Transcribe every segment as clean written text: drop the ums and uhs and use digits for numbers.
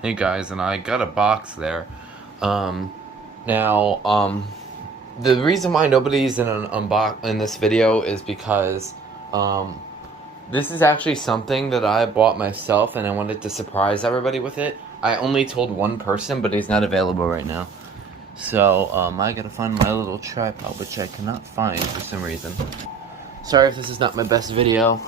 Hey guys, and I got a box there. Now, the reason why nobody's in an unbox in this video is because, um, this is actually something that I bought myself, and I wanted to surprise everybody with it. I only told one person, but he's not available right now. So, I gotta find my little tripod, which I cannot find for some reason. Sorry if this is not my best video.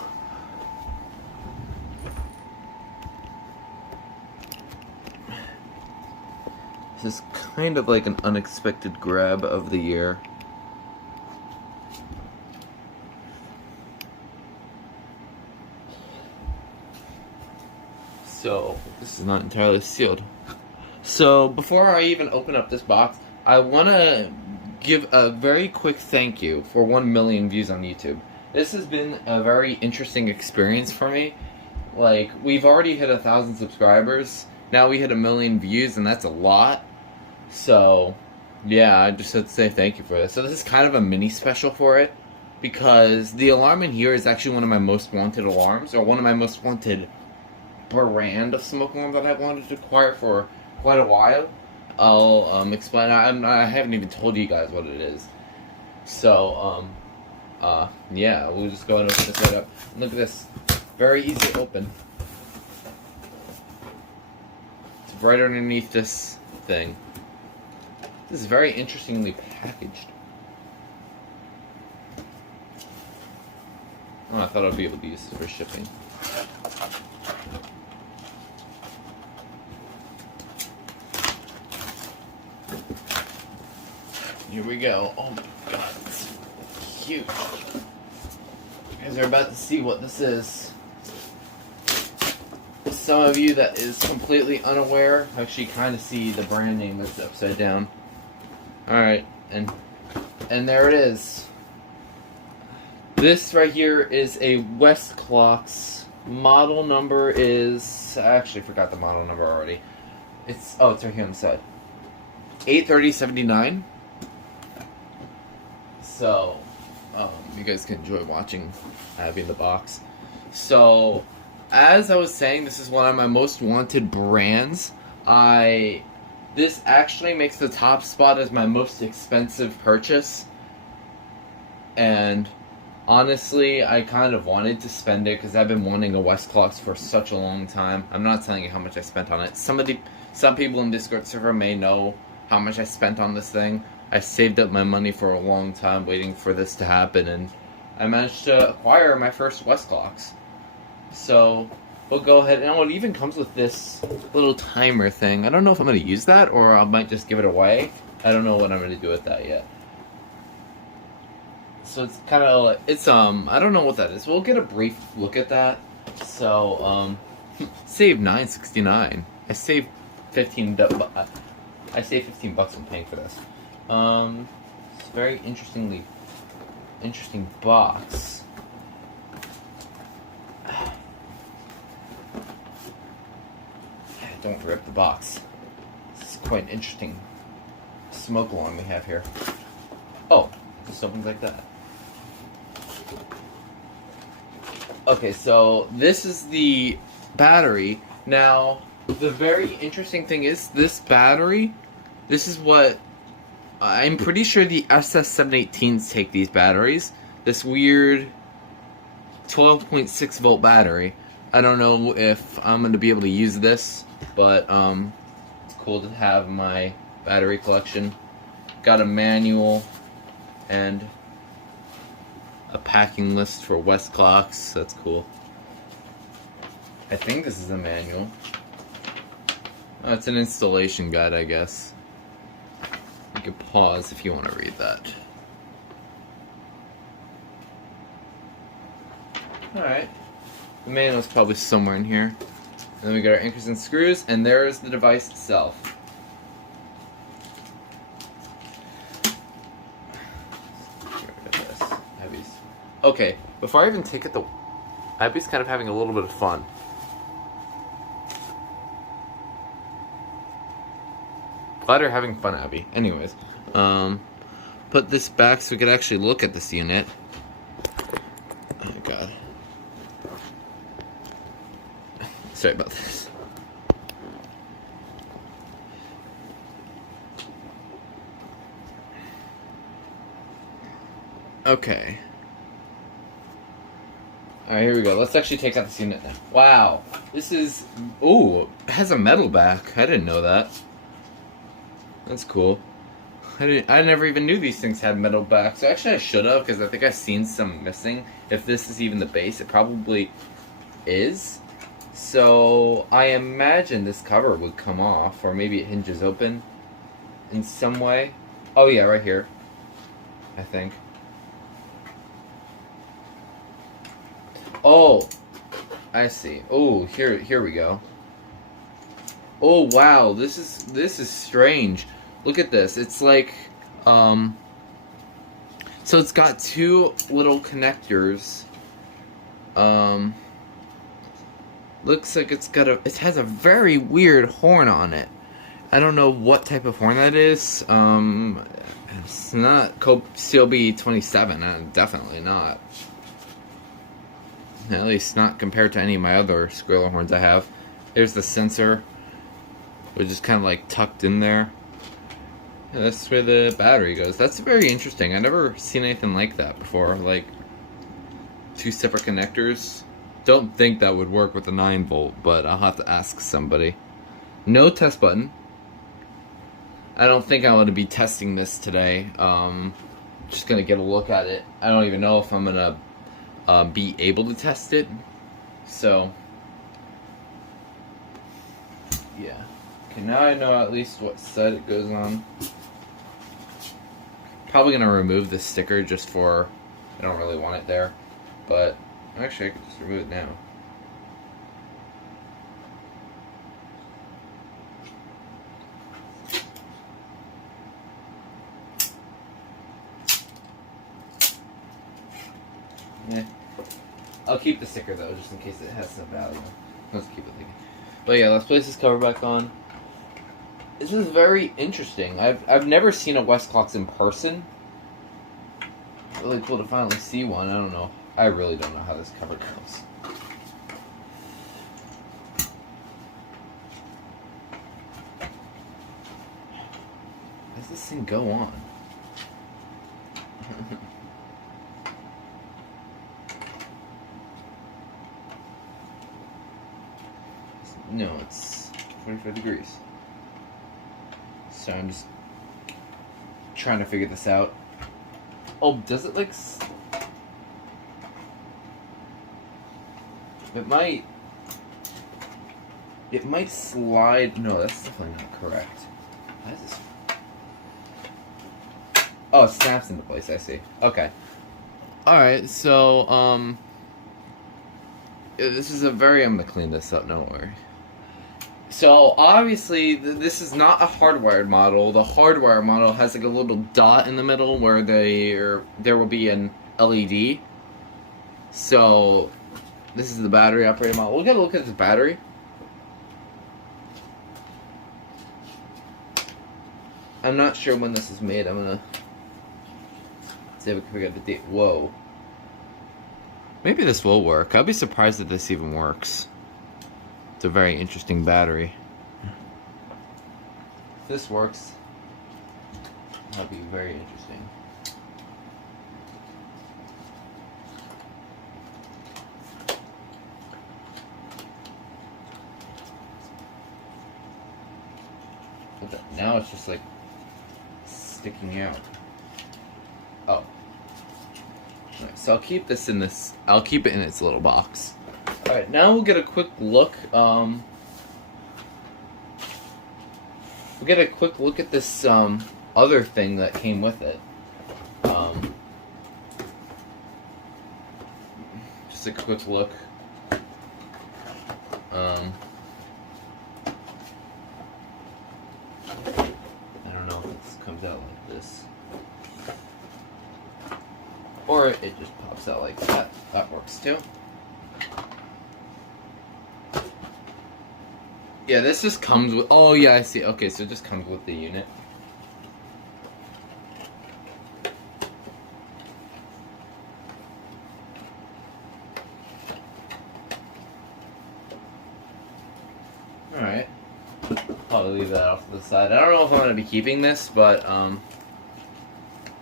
This is kind of like an unexpected grab of the year. So, this is not entirely sealed. So, before I even open up this box, I want to give a very quick thank you for 1 million views on YouTube. This has been a very interesting experience for me. Like, we've already hit 1,000 subscribers. Now we hit 1 million views, and that's a lot. So, yeah, I just had to say thank you for this. So this is kind of a mini special for it, because the alarm in here is actually one of my most wanted alarms, or one of my most wanted brand of smoke alarm that I wanted to acquire for quite a while. I'll explain. I haven't even told you guys what it is. So, yeah, we'll just go ahead and open this right up. Look at this. Very easy to open. It's right underneath this thing. This is very interestingly packaged. Oh, I thought I'd be able to use this for shipping. Here we go. Oh my god, it's huge. You guys are about to see what this is. Some of you that is completely unaware actually kind of see the brand name that's upside down. Alright, and there it is. This right here is a Westclox. Model number is... I actually forgot the model number already. It's right here on the side. 83079. So, you guys can enjoy watching Abby in the box. So, as I was saying, this is one of my most wanted brands. This actually makes the top spot as my most expensive purchase. And honestly, I kind of wanted to spend it because I've been wanting a Westclox for such a long time. I'm not telling you how much I spent on it. Some people in Discord server may know how much I spent on this thing. I saved up my money for a long time waiting for this to happen, and I managed to acquire my first Westclox. So, we'll go ahead, and it even comes with this little timer thing. I don't know if I'm going to use that, or I might just give it away. I don't know what I'm going to do with that yet. So it's kind of like, I don't know what that is. We'll get a brief look at that. So, save $9.69. I saved 15 bucks on paying for this. It's a very interesting box. Don't rip the box. This is quite an interesting smoke alarm we have here. Oh, it just opens like that. Okay, so this is the battery. Now, the very interesting thing is this battery, this is what, I'm pretty sure the SS718s take these batteries. This weird 12.6 volt battery. I don't know if I'm going to be able to use this, but it's cool to have my battery collection. Got a manual and a packing list for Westclox. That's cool. I think this is a manual. Oh, it's an installation guide, I guess. You can pause if you want to read that. Alright. The manual's probably somewhere in here. And then we got our anchors and screws, and there's the device itself. Okay, before I even take it, Abby's kind of having a little bit of fun. Glad you're having fun, Abby. Anyways, put this back so we could actually look at this unit. Oh god. Sorry about this. Okay. Alright, here we go. Let's actually take out this unit now. Wow. This is... Ooh, it has a metal back. I didn't know that. That's cool. I never even knew these things had metal backs. So actually I should have, because I think I've seen some missing. If this is even the base, it probably is. So I imagine this cover would come off, or maybe it hinges open in some way. Oh yeah, right here. I think. Oh, I see. Oh, here we go. Oh wow, this is strange. Look at this. It's like, so it's got two little connectors. Looks like it has a very weird horn on it. I don't know what type of horn that is. It's not CLB 27. Definitely not. At least not compared to any of my other squirrel horns I have. There's the sensor, which is kind of like tucked in there. Yeah, that's where the battery goes. That's very interesting. I've never seen anything like that before. Like, two separate connectors. Don't think that would work with a 9-volt, but I'll have to ask somebody. No test button. I don't think I want to be testing this today. Just gonna get a look at it. I don't even know if I'm gonna be able to test it. So, yeah. Okay, now I know at least what side it goes on. Probably gonna remove this sticker just for, I don't really want it there, but actually I could just remove it now. Yeah. I'll keep the sticker though, just in case it has some value. Let's keep it thinking. But yeah, let's place this cover back on. This is very interesting. I've never seen a Westclox in person. Really cool to finally see one. I don't know. I really don't know how this cover goes. How does this thing go on? No, it's 45 degrees. So I'm just trying to figure this out. Oh, does it like... It might slide... No, that's definitely not correct. How is this... Oh, it snaps into place, I see. Okay. Alright, so, this is a very... I'm gonna clean this up, don't worry. So, obviously, this is not a hardwired model. The hardwired model has like a little dot in the middle where there will be an LED. So, this is the battery operated model. We'll get a look at the battery. I'm not sure when this is made. I'm gonna see if we can figure out the date. Whoa. Maybe this will work. I'll be surprised if this even works. It's a very interesting battery. If this works, that'll be very interesting. Okay, now it's just like sticking out. Oh. Alright, so I'll keep this in this. I'll keep it in its little box. Alright, now we'll get a quick look. We'll get a quick look at this other thing that came with it. Just a quick look. I don't know if this comes out like this. Or it just pops out like that. That works too. Yeah, this just comes with... Oh, yeah, I see. Okay, so it just comes with the unit. Alright. Probably leave that off to the side. I don't know if I'm going to be keeping this, but,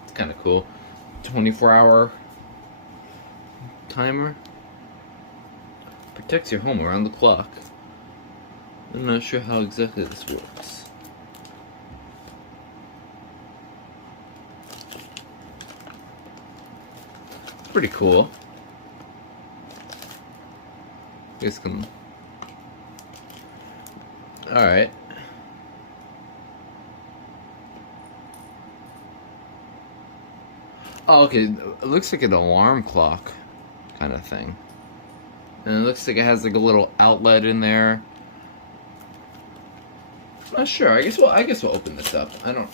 it's kind of cool. 24-hour timer. Protects your home around the clock. I'm not sure how exactly this works. It's pretty cool. You guys can... Alright. Oh, okay. It looks like an alarm clock kind of thing. And it looks like it has like a little outlet in there. Not sure. I guess we'll open this up. I don't.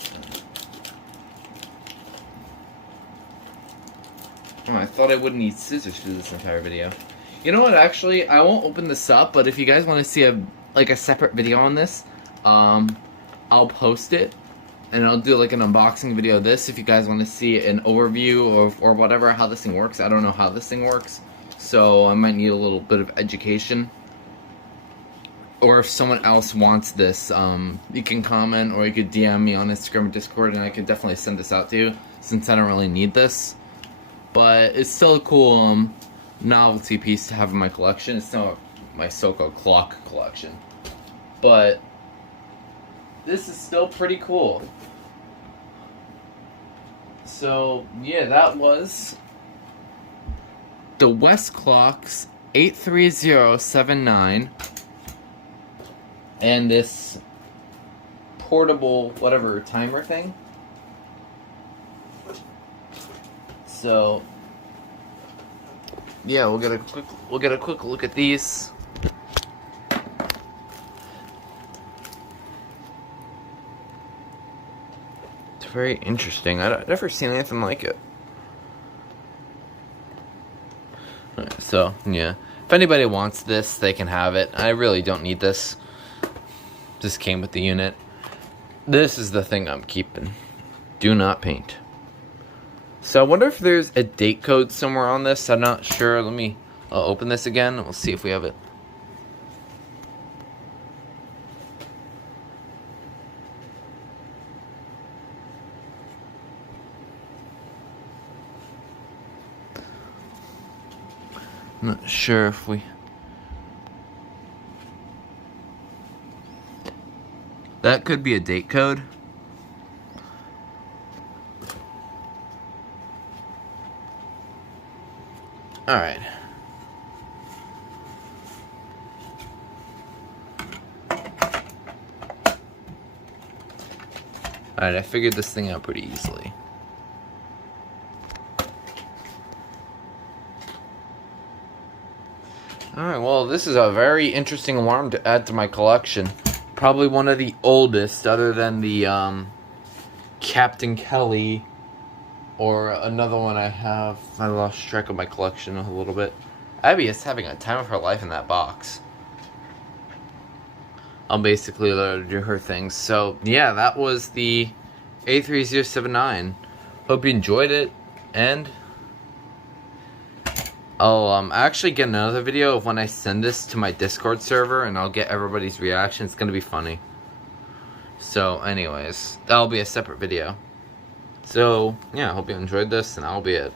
Oh, I thought I wouldn't need scissors for this entire video. You know what? Actually, I won't open this up. But if you guys want to see a separate video on this, I'll post it, and I'll do like an unboxing video of this. If you guys want to see an overview or whatever how this thing works, I don't know how this thing works, so I might need a little bit of education. Or if someone else wants this, you can comment, or you could DM me on Instagram or Discord, and I could definitely send this out to you, since I don't really need this. But it's still a cool novelty piece to have in my collection. It's not my so-called clock collection, but this is still pretty cool. So yeah, that was the Westclox 83079. And this portable whatever timer thing. So yeah, we'll get a quick look at these. It's very interesting. I've never seen anything like it. Alright, so yeah, if anybody wants this, they can have it. I really don't need this. This came with the unit. This is the thing I'm keeping. Do not paint. So I wonder if there's a date code somewhere on this. I'm not sure. Let me open this again. We'll see if we have it. I'm not sure if we... That could be a date code. Alright. Alright, I figured this thing out pretty easily. Alright, well, this is a very interesting alarm to add to my collection. Probably one of the oldest, other than the Captain Kelly, or another one I have. I lost track of my collection a little bit. Abby is having a time of her life in that box. I'll basically let her do her things. So yeah, that was the A3079. Hope you enjoyed it, and I'll actually get another video of when I send this to my Discord server, and I'll get everybody's reaction. It's gonna be funny. So anyways, that'll be a separate video. So yeah, I hope you enjoyed this, and that'll be it.